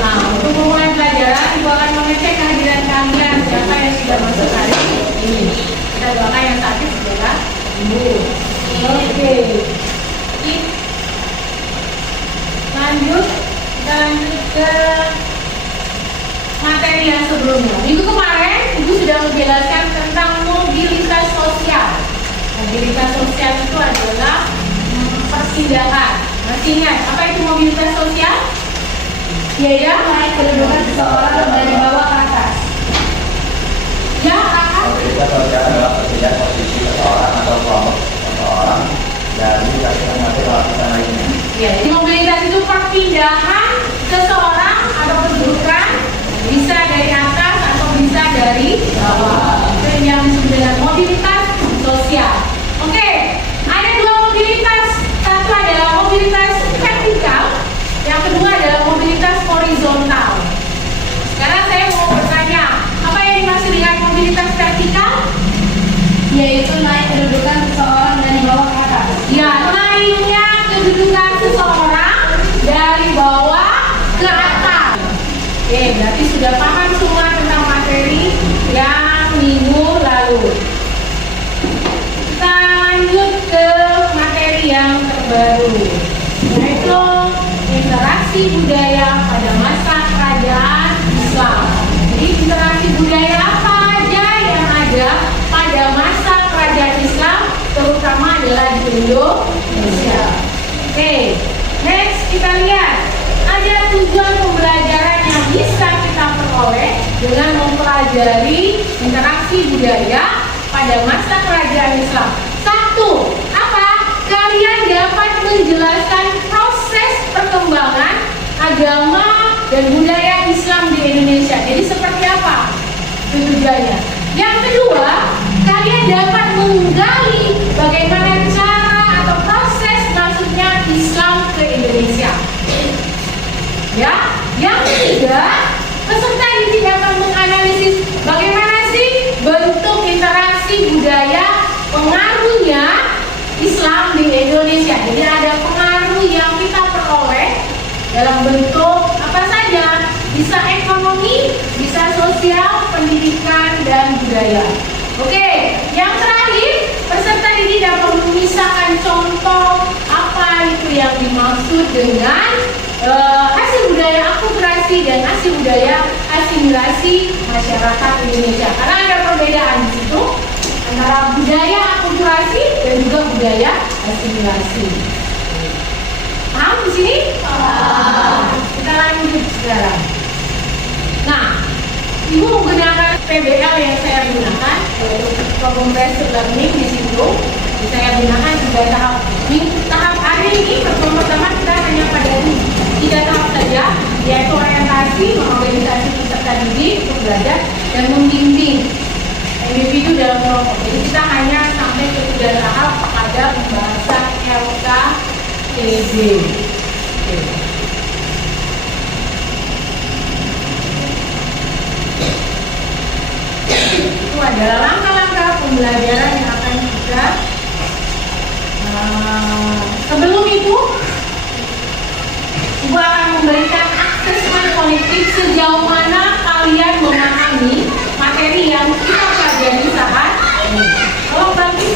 Nah, untuk memulai pelajaran, Ibu akan mengecek kehadiran kalian siapa yang sudah masuk hari ini. Kita doakan yang sakit segera sembuh. Oke. Lanjut, kita lanjut ke materi yang sebelumnya. Minggu kemarin Ibu sudah menjelaskan tentang mobilitas sosial. Mobilitas sosial itu adalah perpindahan. Masih ingat apa itu mobilitas sosial? Biaya naik kedudukan seseorang dari bawah ke atas. Ya, kakak? Mobilitas sosial adalah perpindahan posisi seseorang atau kelompok seseorang dari satu tempat ke lapisan lainnya. Ya, jadi mobilitas itu perpindahan seseorang atau kedudukan bisa dari atas atau bisa dari bawah. Itu yang disebut dengan mobilitas sosial. Oke, ada dua mobilitas. Satu adalah mobilitas vertikal, yang kedua adalah mobilitas horizontal. Sekarang saya mau bertanya, apa yang dimaksud dengan mobilitas vertikal? Yaitu naik kedudukan seseorang dari bawah ke atas. Ya, naiknya kedudukan seseorang dari bawah ke atas. Oke, berarti sudah paham semua tentang materi yang minggu lalu. Kita lanjut ke materi yang terbaru, yaitu interaksi budaya pada masa kerajaan Islam. Jadi interaksi budaya apa aja yang ada pada masa kerajaan Islam, terutama adalah di Indonesia. Oke, next kita lihat ada tujuan pembelajaran yang bisa kita peroleh dengan mempelajari interaksi budaya pada masa kerajaan Islam. Satu, apa? Kalian dapat menjelaskan proses perkembangan agama dan budaya Islam di Indonesia. Jadi seperti apa tujuannya? Yang kedua, kalian dapat menggali bagaimana cara atau proses masuknya Islam ke Indonesia. Ya, yang ketiga, peserta didik dapat menganalisis bagaimana sih bentuk interaksi budaya pengaruhnya Islam di Indonesia. Jadi ada pengaruh yang kita peroleh dalam bentuk apa saja, bisa ekonomi, bisa sosial, pendidikan, dan budaya. Oke, yang terakhir, peserta didik dapat memisahkan contoh apa itu yang dimaksud dengan hasil budaya akulturasi dan hasil budaya asimilasi masyarakat Indonesia. Karena ada perbedaan di situ antara budaya akulturasi dan juga budaya asimilasi. Paham di sini? Kita lanjut sekarang. Nah, Ibu menggunakan PBL yang saya gunakan, yaitu Problem Based Learning di situ. Saya gunakan tiga tahap. Tahap hari ini pertama kita hanya pada 3 tahap saja, yaitu orientasi, mengorganisasi peserta didik untuk belajar, dan membimbing individu dalam kelompok. Jadi kita hanya sampai ke 3 tahap pada pembahasan LKTJ. Itu adalah langkah-langkah pembelajaran yang akan kita sebelum itu Ibu akan memberikan asesmen politik sejauh mana kalian memahami materi yang kita pelajari saat ini. Tolong bantu.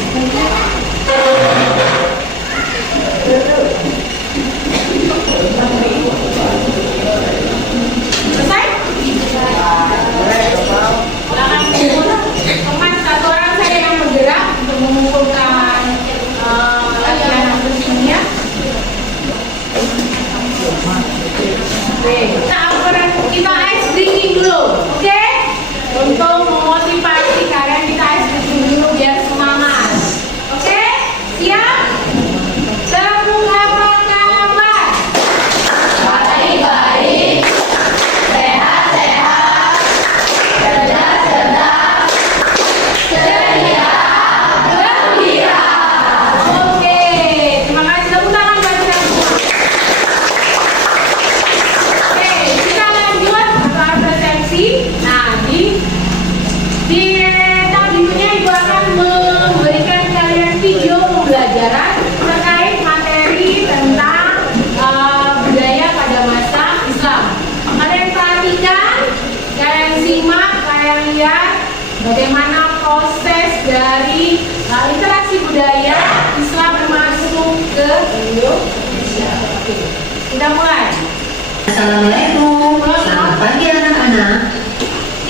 Selesai? Teman satu orang saya yang bergerak untuk mengumpulkan latihan asesmennya. budaya Islam masuk ke Indonesia. Oke, kita mulai. Assalamualaikum, selamat pagi anak-anak.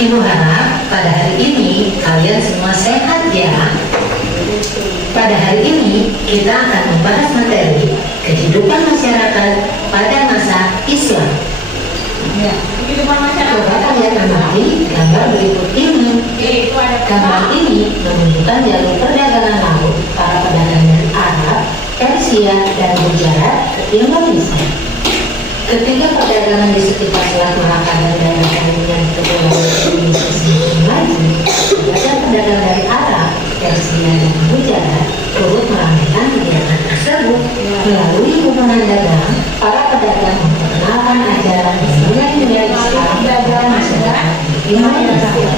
Ibu harap pada hari ini kalian semua sehat ya. Pada hari ini kita akan membahas materi kehidupan masyarakat pada masa Islam. Ya, kehidupan masyarakat. Coba kalian amati gambar berikut ini. Oke, itu ada Gambar ini menunjukkan jalur perdagangan laut para pedagang dari Arab, Persia, dan Gujarat ke Indonesia. Ketika perdagangan di sekitar Selat Malaka dan daerah lainnya di Kepulauan Indonesia semakin maju, pedagang dari Arab, Persia, dan Gujarat turut meramaikan kegiatan tersebut. Melalui hubungan dagang, para pedagang memperkenalkan ajaran dan nilai-nilai Islam kepada masyarakat Indonesia.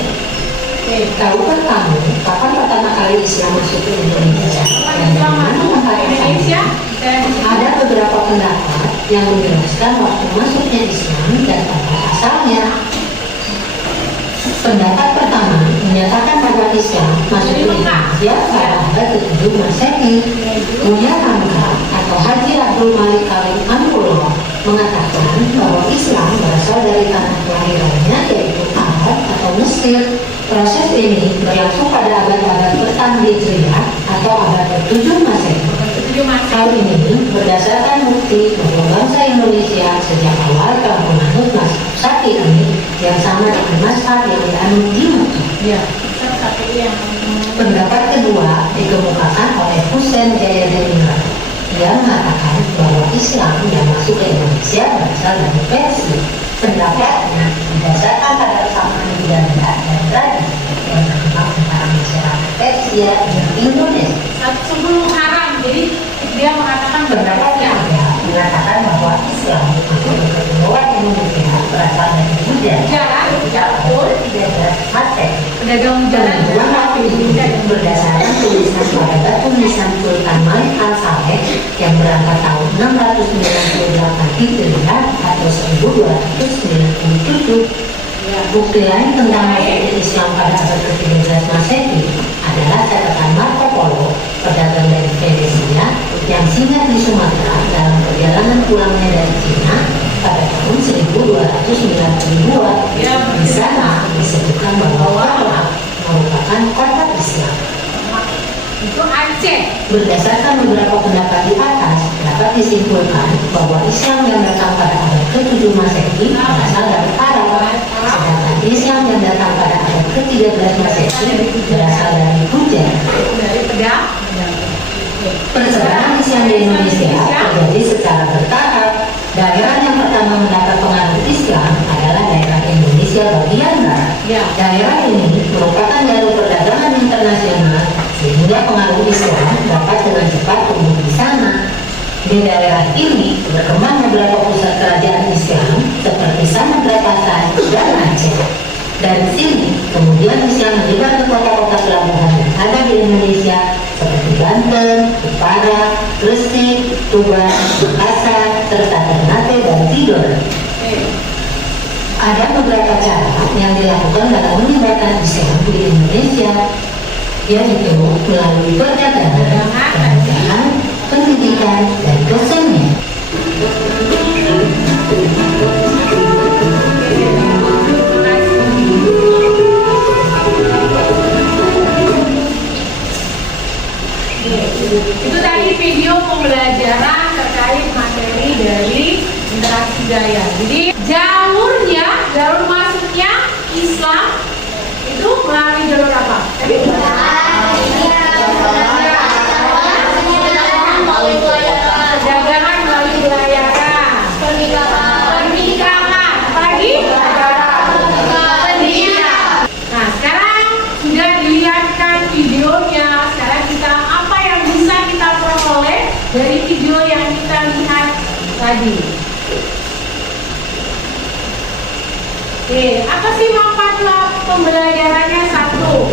Tahukah kamu kapan pertama kali Islam masuk ke Indonesia? Dan di mana tempat Indonesia? Ada beberapa pendapat yang menjelaskan waktu masuknya Islam dan tempat asalnya. Pendapat pertama menyatakan bahwa Islam masuk ke Indonesia pada abad ke-7 Masehi. Buya Hamka atau Haji Abdul Malik Karim Ampulo mengatakan bahwa Islam berasal dari tanah kelahirannya yaitu Arab atau Mesir. Proses ini berlangsung pada abad-abad pertama Hijriah atau abad ke-7 Masehi. Hal ini berdasarkan bukti bahwa bangsa Indonesia sejak awal telah menganut mazhab Syafi'i yang sama dengan mazhab yang dianut di Mekah. Ya, yang Pendapat kedua dikemukakan oleh Husain Jayadiningrat. Dia mengatakan bahwa Islam yang masuk ke Indonesia berasal dari Persia. Pendapatnya didasarkan pada kesamaan budaya dan tradisi yang terkenal antara masyarakat Persia dan Indonesia. sebelum haram, jadi dia mengatakan Pendapat yang mengatakan bahwa Islam masuk ke Kepulauan Indonesia berasal dari Budaya tahun 13 Masehi. pedagang jalan Penentuan waktu ini berdasarkan tulisan pada batu nisan Sultan Malik Al-Saleh yang berangkat tahun 698 Hijriah atau 1297. Bukti lain tentang masuknya Islam pada abad ke-13 Masehi adalah catatan Marco Polo, pedagang dari Venesia yang singgah di Sumatera dalam perjalanan pulangnya dari Cina pada tahun 1292. Di sana disebutkan bahwa Arab merupakan kota Islam. itu Aceh. Berdasarkan beberapa pendapat di atas, dapat disimpulkan bahwa Islam yang datang pada abad ke-7 Masehi berasal dari Arab, sedangkan Islam yang datang pada abad ke-13 Masehi berasal dari Gujarat. Dari pedang. Persebaran Islam di Indonesia terjadi secara bertahap. Daerah yang pertama mendapat pengaruh Islam adalah daerah Indonesia bagian barat. Daerah ini merupakan jalur perdagangan internasional sehingga pengaruh Islam dapat dengan cepat tumbuh di sana. Di daerah ini berkembang beberapa pusat kerajaan Islam seperti Samudra Pasar dan Aceh. Dari sini kemudian Islam menyebar ke kota-kota pelabuhan yang ada di Indonesia seperti Banten, Jepara, Gresik, Tuban, Makassar, serta Ternate dan Tidore. Ada beberapa cara yang dilakukan dalam menyebarkan Islam di Indonesia, yaitu melalui perdagangan, pendidikan, pendidikan, dan kesenian. Itu tadi video pembelajaran terkait materi dari interaksi gaya. Jadi jalur masuknya Islam itu melalui jalur apa? Tadi perdagangan melalui pelayaran, pernikahan, apalagi pendidikan. Nah, sekarang sudah dilihatkan videonya. Sekarang kita apa yang bisa kita peroleh dari video yang kita lihat tadi? Oke, apa sih manfaat pembelajarannya? Satu,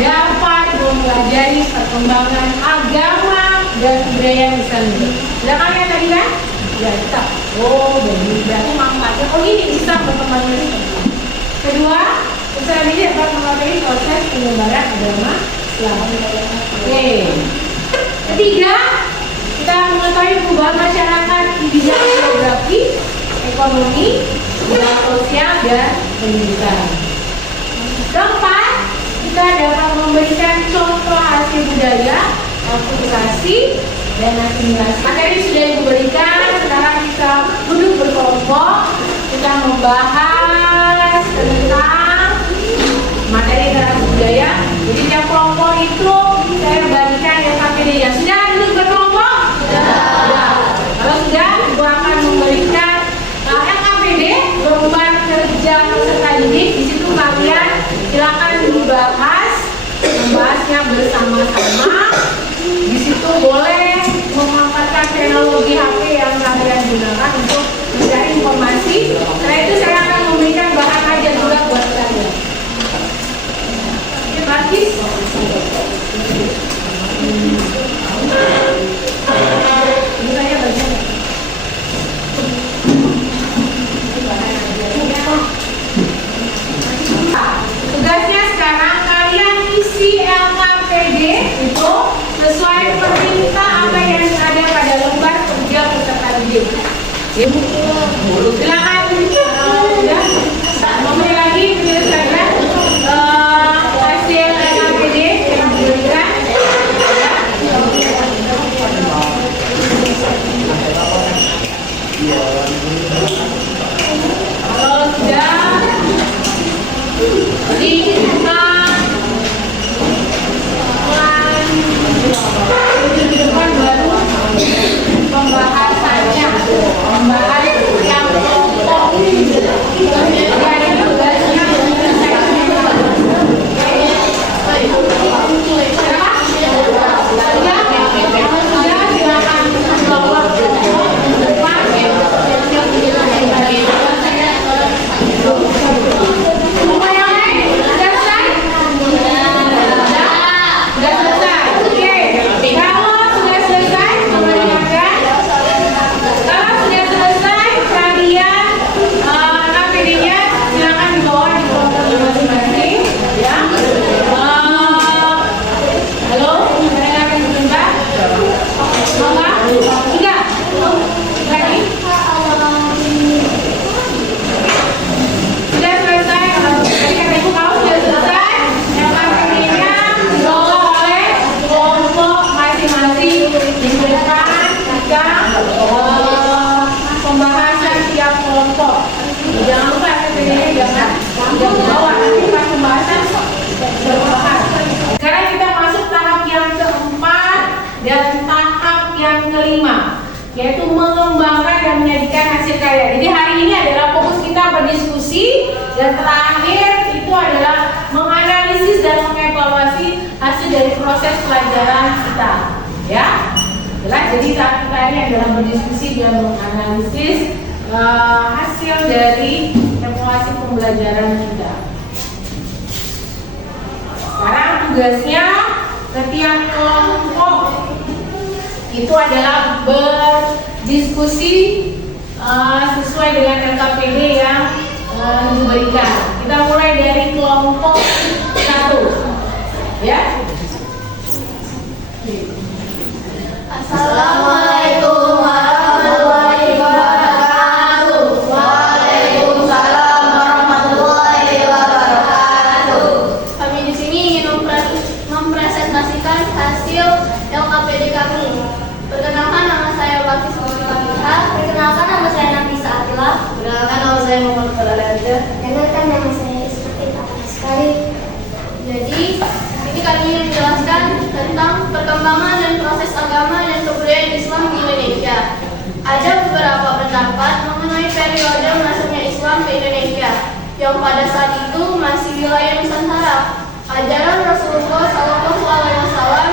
dapat mempelajari perkembangan agama dan budaya Islam. Belakang ya tadi kan? Ya, kita. Oh, berarti manfaatnya. Oh, ini Islam berkembang dari. Kedua, Islam ini dapat mengatasi proses penyebaran agama Islam. Oke. Ketiga, kita mengetahui perubahan masyarakat di bidang geografi, ekonomi, bidang sosial, dan pendidikan. Keempat, kita dapat memberikan contoh hasil budaya, akulturasi, dan asimilasi. Materi sudah diberikan, sekarang kita duduk berkelompok, kita membahas tentang materi literasi budaya. Jadi tiap kelompok itu saya bagikan LKPD-nya. Sudah duduk berkelompok? Sudah. Kalau sudah, Ibu akan memberikan LKPD, beban kerja peserta didik. Di situ kalian silakan membahasnya bersama-sama. Di situ boleh memanfaatkan teknologi HP yang kalian gunakan untuk mencari informasi. Setelah itu saya akan memberikan bahan ajar juga buat kalian. Oke, bagus. Ini saya bagian. Tugasnya sekarang kalian isi LKPD itu sesuai perintah apa yang ada pada lembar kerja peserta didik. Silakan sudah mulai lagi menyelesaikan hasil LKPD yang diberikan. Kalau sudah jadi kita di depan baru pembahasannya, membahas yang kelompok. Jadi ada tugasnya menyelesaikan. Sudah silakan bawa ke depan. Semua yang lain sudah selesai? Sudah selesai. Oke. Kalau sudah selesai, mengerjakan. Kalau sudah selesai, kalian LKPD-nya silakan dibawa di kelompok masing-masing. Ya. Halo, mendengarkan sebentar? Maka sudah. Lagi. Sudah selesai. Ibu kalau sudah selesai, LKPD-nya dibawa oleh kelompok masing-masing. Diberikan jika pembahasan tiap kelompok. Jangan lupa LKPD-nya jangan dibawa, nanti pas pembahasan berbahas. Sekarang kita masuk tahap yang keempat dan tahap yang kelima, yaitu mengembangkan dan menyajikan hasil karya. Jadi hari ini adalah fokus kita berdiskusi, dan terakhir itu adalah menganalisis dan mengevaluasi hasil dari proses pelajaran kita. Ya, jelas. Jadi tahap kita ini adalah berdiskusi dan menganalisis hasil dari evaluasi pembelajaran kita. Sekarang tugasnya setiap kelompok itu adalah berdiskusi sesuai dengan LKPD yang diberikan. Kita mulai dari kelompok 1. Ya. Assalamualaikum warahmatullahi wabarakatuh. Waalaikumsalam warahmatullahi wabarakatuh. Kami di sini ingin mempresentasikan hasil LKPD kami. Perkenalkan, nama saya Bakti Sumati Fatiha. Perkenalkan, nama saya Nafisa Atila. Perkenalkan, nama saya Muhammad Falalada. Perkenalkan, nama saya Ismail Sekali. Jadi ini kami ingin menjelaskan tentang perkembangan dan proses agama dan kebudayaan Islam di Indonesia. Ada beberapa pendapat mengenai periode masuknya Islam ke Indonesia, yang pada saat itu masih wilayah Nusantara. Ajaran Rasulullah SAW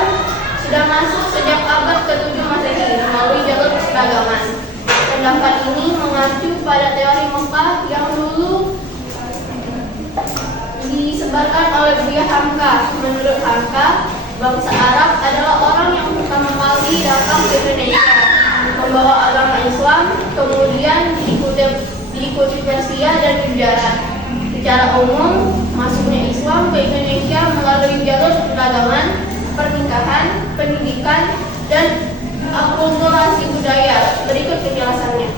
sudah masuk sejak abad ke-7 Masehi melalui jalur peragaman. Pendapat ini mengacu pada teori Mekah yang dulu disebarkan oleh Buya Hamka. Menurut Hamka, bangsa Arab adalah orang yang pertama kali datang ke Indonesia membawa agama Islam, kemudian diikuti Persia dan Gujarat. Itu Secara umum, masuknya Islam ke Indonesia melalui jalur perdagangan, pernikahan, pendidikan, dan akulturasi budaya. Berikut penjelasannya.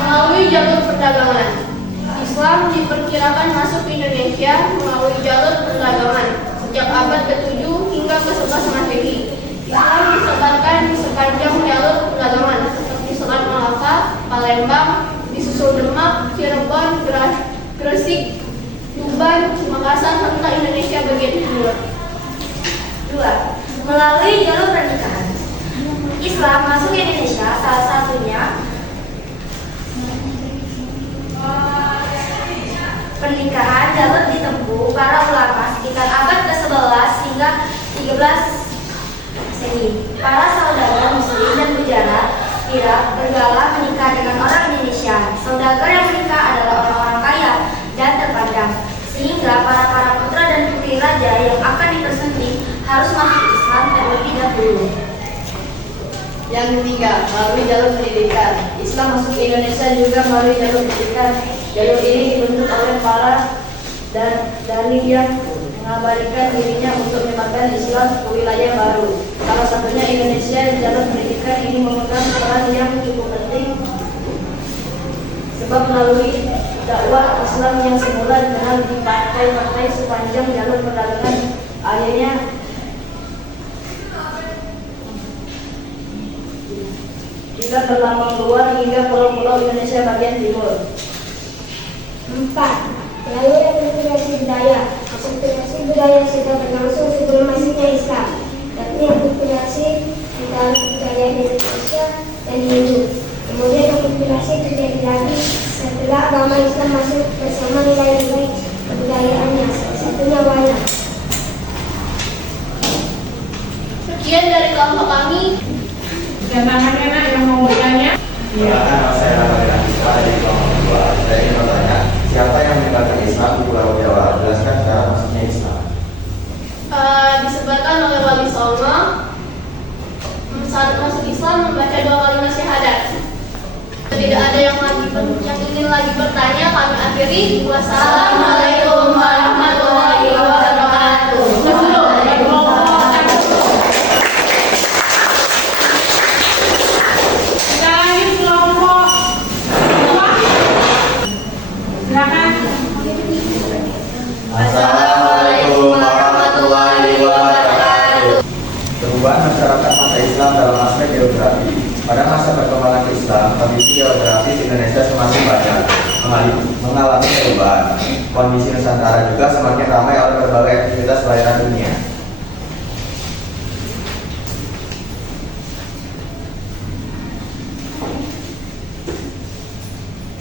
Melalui jalur perdagangan, Islam diperkirakan masuk ke Indonesia melalui jalur perdagangan sejak abad ke-7 hingga ke-11 Masehi. Islam disebarkan di sepanjang jalur perdagangan seperti Selat Malaka, Palembang, disusul Demak, Cirebon, Gresik, Tuban, Makassar, serta Indonesia bagian timur. 2. Melalui jalur pernikahan, Islam masuk ke Indonesia salah satunya pernikahan jalur ditempuh para ulama sekitar abad ke-11 hingga 13 Masehi. Para saudagar Muslim dan Bujana Irak bergalah menikah dengan orang Indonesia. Saudagar yang menikah adalah orang-orang kaya dan terpandang, sehingga para putra dan putri raja yang akan dipersembah harus masuk Islam terlebih dahulu. Yang ketiga, melalui jalur pendidikan. Islam masuk ke Indonesia juga melalui jalur pendidikan. Jalur ini dibentuk oleh para danim yang mengabadikan dirinya untuk menyebarkan Islam ke wilayah baru. Salah satunya Indonesia. Jalur pendidikan ini memegang peran yang cukup penting, sebab melalui dakwah Islam yang semula dikenal di pantai-pantai sepanjang jalur perdagangan, akhirnya tidak berlambang keluar hingga pulau-pulau Indonesia bagian timur. 4. Melalui akulturasi budaya. Akulturasi budaya sudah berlangsung sebelum masuknya Islam, yakni akulturasi antara budaya Indonesia dan Hindu. Kemudian akulturasi terjadi lagi setelah agama Islam masuk bersama nilai-nilai kebudayaannya, salah satunya warna. Sekian dari kelompok kami. Silakan anak yang mau bertanya. Silakan, saya akan dari kelompok 2. Saya ingin bertanya, siapa yang menyebarkan Islam di Pulau Jawa? Jelaskan cara masuknya Islam. Disebarkan oleh Wali Songo. Saat masuk Islam membaca 2 kalimat syahadat. Tidak ada yang ingin lagi bertanya, kami akhiri. Wassalamualaikum warahmatullahi wabarakatuh. Assalamualaikum warahmatullahi wabarakatuh. Perubahan masyarakat masa Islam dalam aspek geografi. Pada masa perkembangan Islam, kondisi geografis Indonesia semakin banyak mengalami perubahan. Kondisi Nusantara juga semakin ramai oleh berbagai aktivitas pelayaran dunia.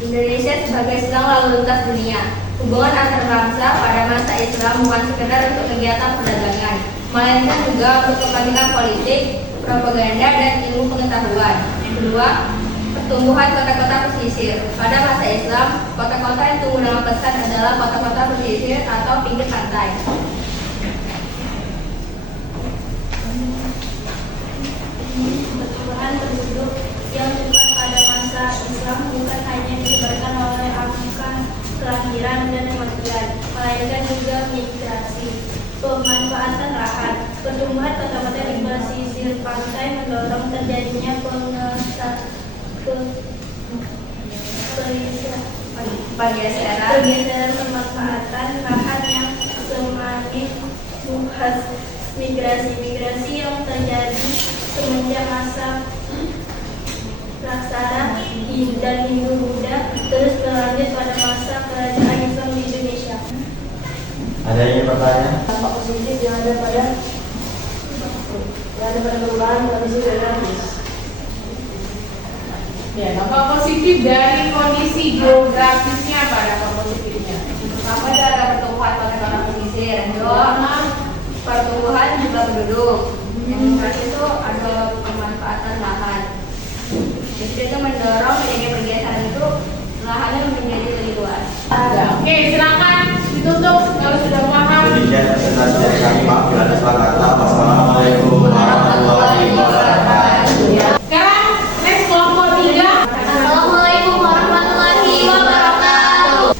Indonesia sebagai sedang lalu lintas dunia. Hubungan antar bangsa pada masa Islam bukan sekedar untuk kegiatan perdagangan, melainkan juga untuk kepentingan politik, propaganda, dan ilmu pengetahuan. Yang kedua, pertumbuhan kota-kota pesisir. Pada masa Islam, kota-kota yang tumbuh dalam pesat adalah kota-kota pesisir atau pinggir pantai. Pertumbuhan penduduk yang cepat pada masa Islam bukan hanya disebabkan oleh angka kelahiran dan kematian, melainkan juga migrasi, pemanfaatan lahan. Pertumbuhan kota-kota di pesisir pantai mendorong terjadinya pergeseran pemanfaatan lahan yang semakin luas. Migrasi yang terjadi semenjak masa Laksana dan Hindu-Buddha terus berlanjut pada masa kerajaan Islam di Indonesia. Ada yang ingin bertanya? Dampak positif yang ada pada perubahan kondisi geografis. Ya, dampak positif dari kondisi geografisnya apa dampak positifnya? Pertama ada pertumbuhan kota-kota pesisir, kedua pertumbuhan jumlah penduduk, yang kedua itu ada pemanfaatan lahan. Jadi itu mendorong pergeseran itu lahannya menjadi lebih luas. Oke, silakan ditutup kalau sudah paham. Demikian presentasi dari kami. Maaf bila ada salah kata. Wassalamualaikum warahmatullahi wabarakatuh. Sekarang next kelompok 3. Assalamualaikum warahmatullahi wabarakatuh.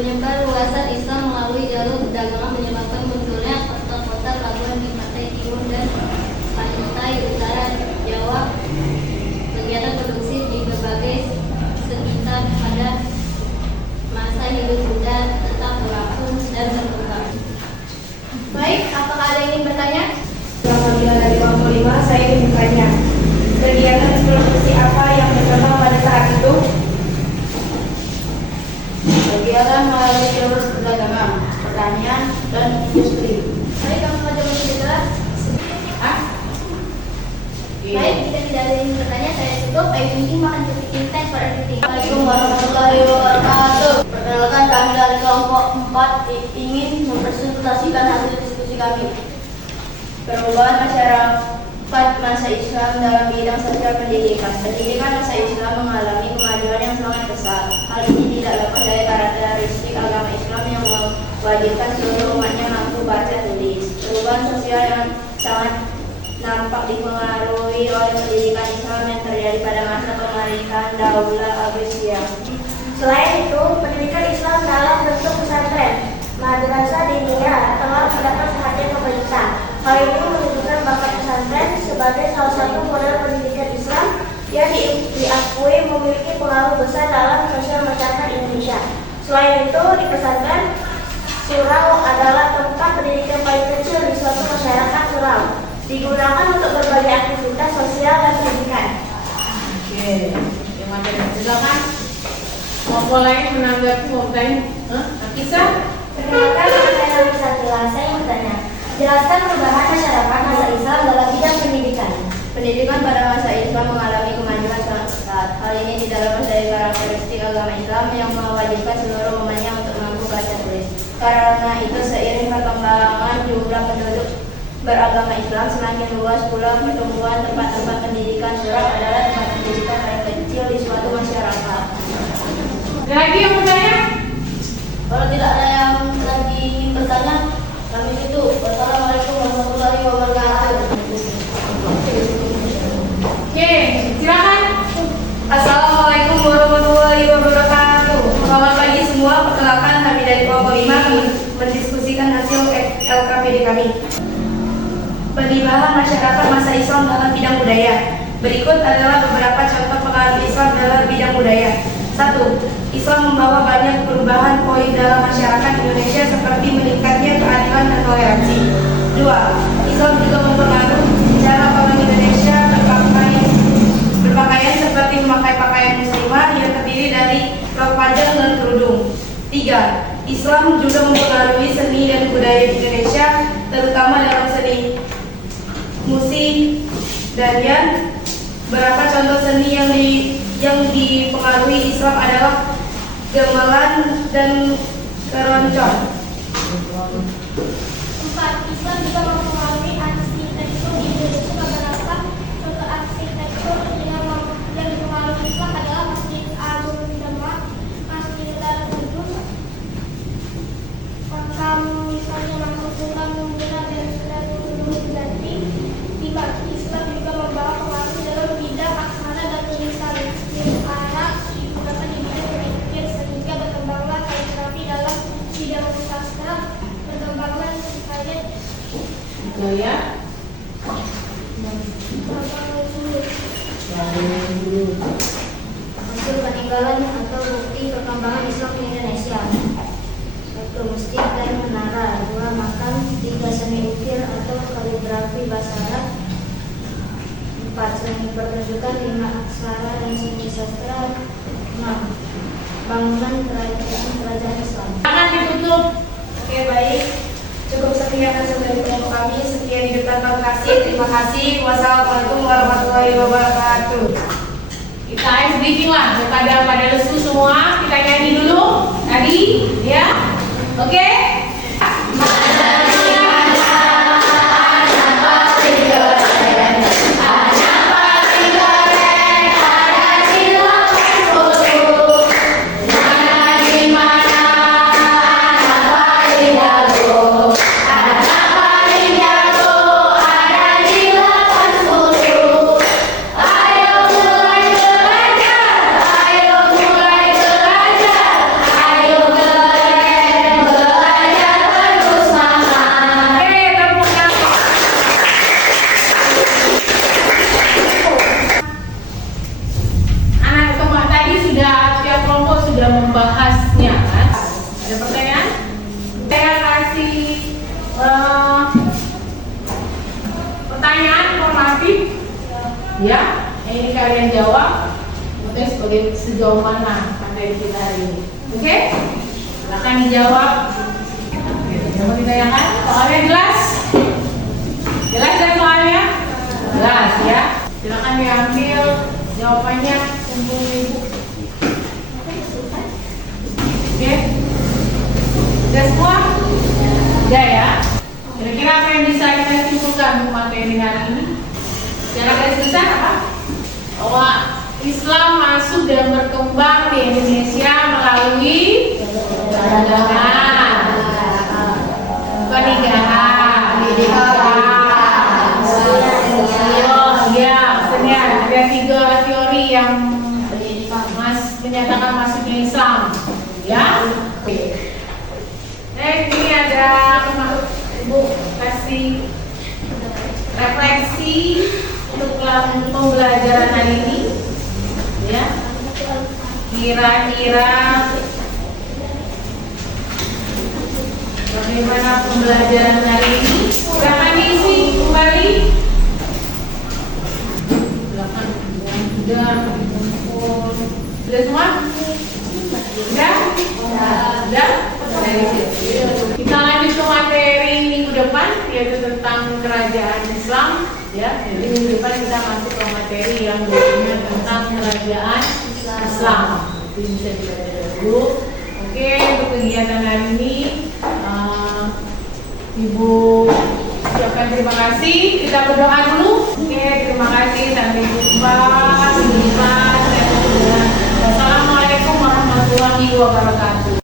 Penyebar luasan Islam melalui jalur perdagangan menyebabkan munculnya kota-kota pelabuhan di pantai timur dan pantai utara Jawa. Kegiatan produksi di berbagai sekitar pada masa hidup Buddha tetap berlangsung dan berkembang. Baik, apakah ada yang ingin bertanya? Apabila dari kelompok 5, saya ingin bertanya. Kegiatan produksi apa yang berkembang pada saat itu? Kegiatan melalui jalur perdagangan, pertanian, dan industri. Baik, kamu pada berbicara. Baik, jika tidak ada yang ingin bertanya, saya tutup. Baik, ini makan kepiting teh pada titik. Assalamualaikum warahmatullahi wabarakatuh. Perkenalkan, kami dari kelompok 4 ingin mempresentasikan hasil diskusi kami. Perubahan masyarakat masa Islam dalam bidang sosial pendidikan. Pendidikan masa Islam mengalami kemajuan yang sangat besar. Hal ini tidak lepas dari karakteristik agama Islam yang mewajibkan seluruh umatnya mampu baca tulis. Perubahan sosial yang sangat nampak dipengaruhi oleh pendidikan Islam yang terjadi pada masa pemerintahan Daulah Abbasiyah. Selain itu, pendidikan Islam dalam bentuk pesantren, madrasah diniyah telah mendapat perhatian pemerintah. Hal ini menunjukkan bakat pesantren sebagai salah satu model pendidikan Islam yang diakui memiliki pengaruh besar dalam sosial masyarakat Indonesia. Selain itu, di pesantren, surau adalah tempat pendidikan paling kecil di suatu masyarakat surau. Digunakan untuk berbagai aktivitas sosial dan pendidikan. Oke, yang ada silakan. Kelompok lain menanggapi bertanya. Kisah? Perkenalkan, nama saya Nabi Satila. Saya bertanya, jelaskan perubahan masyarakat masa Islam dalam bidang pendidikan. Pendidikan pada masa Islam mengalami kemajuan sangat pesat. Hal ini tidak lepas dari karakteristik agama Islam yang mewajibkan seluruh umatnya untuk mampu baca tulis. Karena itu, seiring perkembangan jumlah penduduk beragama Islam semakin luas pula pertumbuhan tempat-tempat pendidikan. Surau adalah tempat pendidikan paling kecil di suatu masyarakat. Ada lagi yang bertanya? Kalau tidak ada yang lagi ingin bertanya, kami itu. Wassalamualaikum warahmatullahi wabarakatuh. Oke, silakan. Assalamualaikum warahmatullahi wabarakatuh. Selamat pagi semua. Perkenalkan, kami dari kelompok 5 mendiskusikan hasil LKPD kami. Penimbangan masyarakat masa Islam dalam bidang budaya. Berikut adalah beberapa contoh pengaruh Islam dalam bidang budaya. 1. Islam membawa banyak perubahan poin dalam masyarakat Indonesia seperti meningkatnya keadilan dan toleransi. 2. Islam juga mempengaruhi cara orang Indonesia berpakaian seperti memakai pakaian muslimah yang terdiri dari rok panjang dan kerudung. 3. Islam juga mempengaruhi seni dan budaya di Indonesia, terutama dalam seni musik dan yang beberapa contoh seni yang dipengaruhi Islam adalah gamelan dan keroncong. 4. Islam juga mempengaruhi arsitektur di Indonesia. Beberapa contoh arsitektur yang dipengaruhi Islam adalah Masjid Agung Demak, Masjid Al-Qudus, makam misalnya makam Sultan Mumbira dan Sunan Jati. 5. Islam juga membawa pengaruh dalam bidang aksara dan tulisan. Arab digunakan di bidang pendidikan sehingga berkembanglah kaligrafi dalam bidang sastra. Perkembangan misalnya Gaya. Hasil peninggalan atau bukti perkembangan Islam di Indonesia. 1. Masjid dan menara. 2. Makam. 3. Seni ukir atau kaligrafi bahasa Arab. 4. Seni pertunjukan. 5. Aksara dan seni sastra. 6. Bangunan kerajaan Islam. Jangan ditutup. Oke, baik. Cukup sekian hasil dari kelompok kami. Sekian hidup tanpa kasih. Terima kasih. Wassalamualaikum warahmatullahi wabarakatuh. Kita ice breaking lah kepada lesu semua. Kita nyanyi dulu tadi, ya. Oke? dijawab. Kemudian sejauh mana materi kita hari ini. Oke? Silakan dijawab. Mau ditanyakan? Soalnya jelas? Jelas ya soalnya? Jelas ya. Silakan diambil jawabannya. Tunggu ibu. Oke? Sudah semua? Sudah ya? Kira-kira apa yang bisa kita simpulkan materi hari ini? Secara garis besar apa? Bahwa Islam masuk dan berkembang di Indonesia melalui perdagangan, pernikahan, ada 3 teori yang menyatakan masuknya Islam, ya. Ini ada Ibu kasih refleksi untuk pembelajaran hari ini, ya. Kira-kira bagaimana pembelajaran hari ini? Silakan diisi kembali. Silakan. Sudah semua? Sudah? Sudah? Kita lanjut ke materi minggu depan, yaitu tentang kerajaan Islam, ya. Jadi minggu depan kita masuk ke materi yang berikutnya tentang kerajaan Islam. Itu bisa dipelajari dulu. Oke, untuk kegiatan hari ini Ibu ucapkan terima kasih. Kita berdoa dulu. Oke, terima kasih. Sampai jumpa. Wassalamualaikum warahmatullahi wabarakatuh.